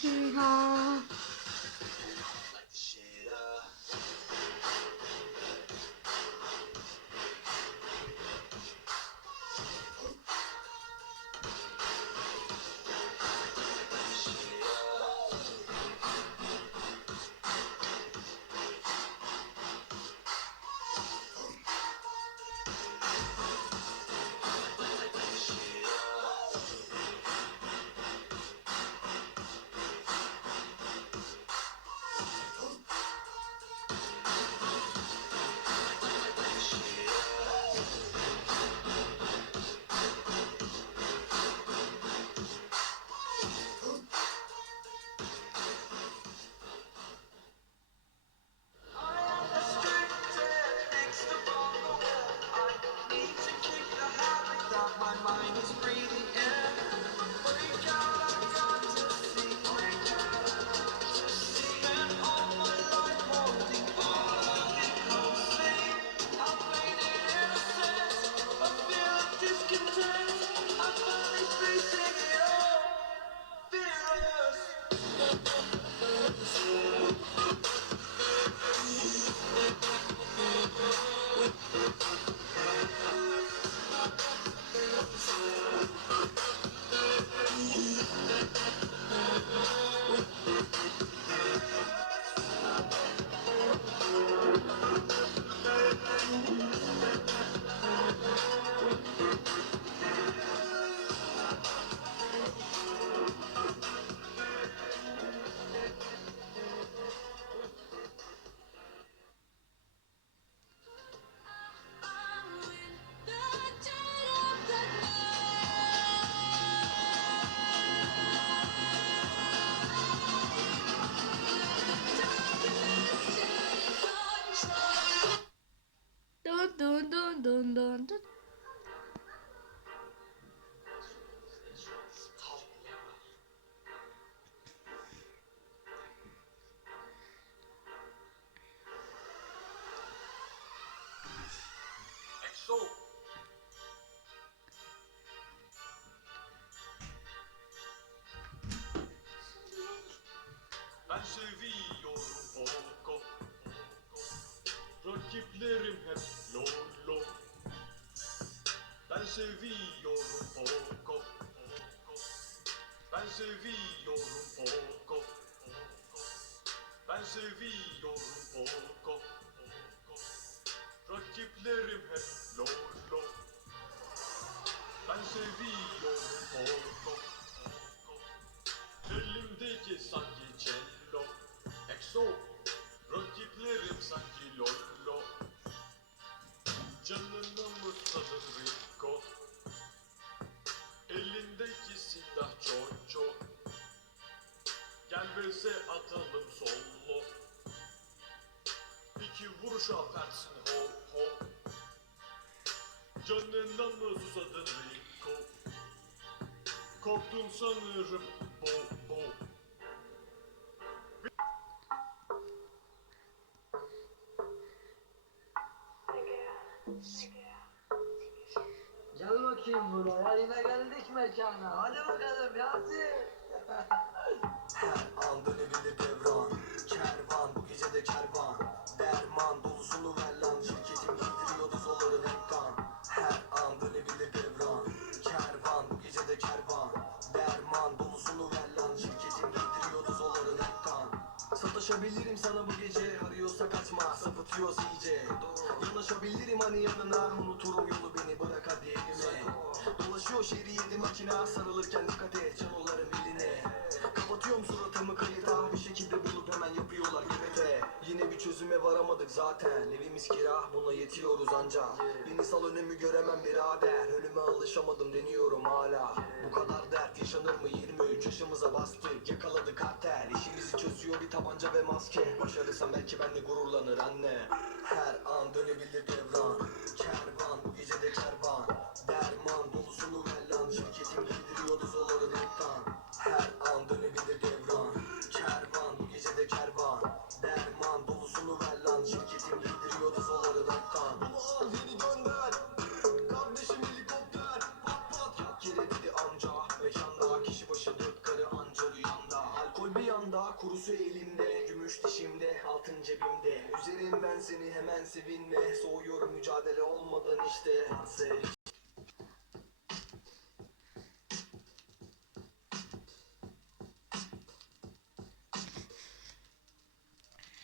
嘻哈。Seviyorum Poco. Ben seviyorum Poco. Ben seviyorum Poco. Rakiplerim hep lolo. Ben seviyorum Poco. Elimdeki sanki cello. Exo. Rakiplerim sanki lolo. Canını mı İki vuruş afersin ho ho. Canına mı susadın Rico? Korktun sanırım bo bo. Gel bakayım buraya yine geldik mekana. Hadi bakalım Yasin. Her an dönebilir devran Kervan bu gece de kervan Derman dolusunu ver lan Şirketim giydiriyordu zoların ekran Her an dönebilir devran Kervan bu gece de kervan. Derman dolusunu ver lan Şirketim giydiriyordu zoların ekran Sataşabilirim sana bu gece Arıyorsa kaçma sapıtıyoruz iyice. Yanaşabilirim hani yanına Unuturum yolu beni bırak hadi elime. Dolaşıyor şehri yedi makina Sarılırken dikkat et canoların eline. Kapatıyorum suratımı kayıta Bir şekilde bulup hemen yapıyorlar bir çözüme varamadık zaten. Evimiz kira buna yetiyoruz anca Beni sal önümü göremem birader. Ölüme alışamadım deniyorum hala. Bu kadar dert yaşanır mı? 23 yaşımıza bastık. Yakaladı kartel İşimizi çözüyor bir tabanca ve maske. Başarırsam belki benle gururlanır anne. Her an dönebilir devran. Kervan bu gece de kervan Kurusu elimde, gümüş dişimde, altın cebimde. Üzerim ben seni hemen sevinme. Soğuyorum mücadele olmadan işte. Seç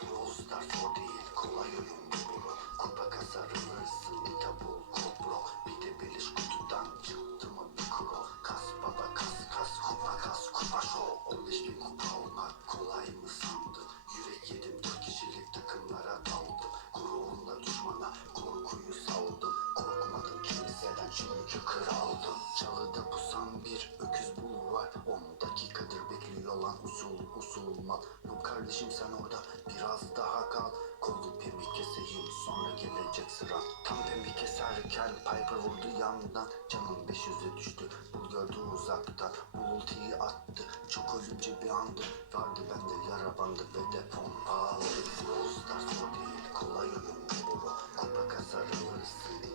Brawl Stars o değil kolay oyun bu Kupa kasarılırsın itabul kopro bekliyor lan usul usul mal. Bu kardeşim sen orada biraz daha kal. Kolu pembe keseyim sonra gelecek sıra. Tam pembe keserken Piper vurdu yandan. Canım 500'e düştü. Bul gördü uzaktan Bul ultiyi attı. Çok ölümcül bir andı. Vardı bende yara bandı ve de pompalı Stars o değil kolay bu? Bro Kupa kasarılırsın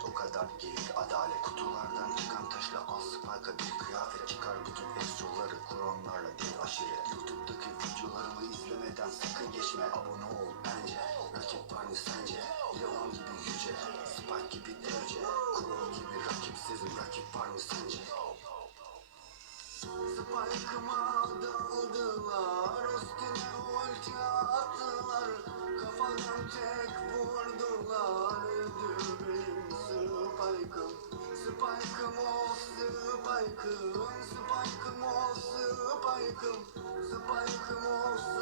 verirsen o kadar gelir adalet Kutulardan çıkan taşla al spike'a bir kıyafet Çıkar. Bütün exoları kronlarla değil aşiret Youtube'daki videolarımı izlemeden sakın geçme. Abone ol bence. Rakip var mı sence? Leon gibi yüce. Spike gibi devce Kron gibi rakipsiz. Rakip var mı sence? Spike'ıma daldılar Spike'ım o Spike'ım Spike'ım o Spike'ım Spike'ım o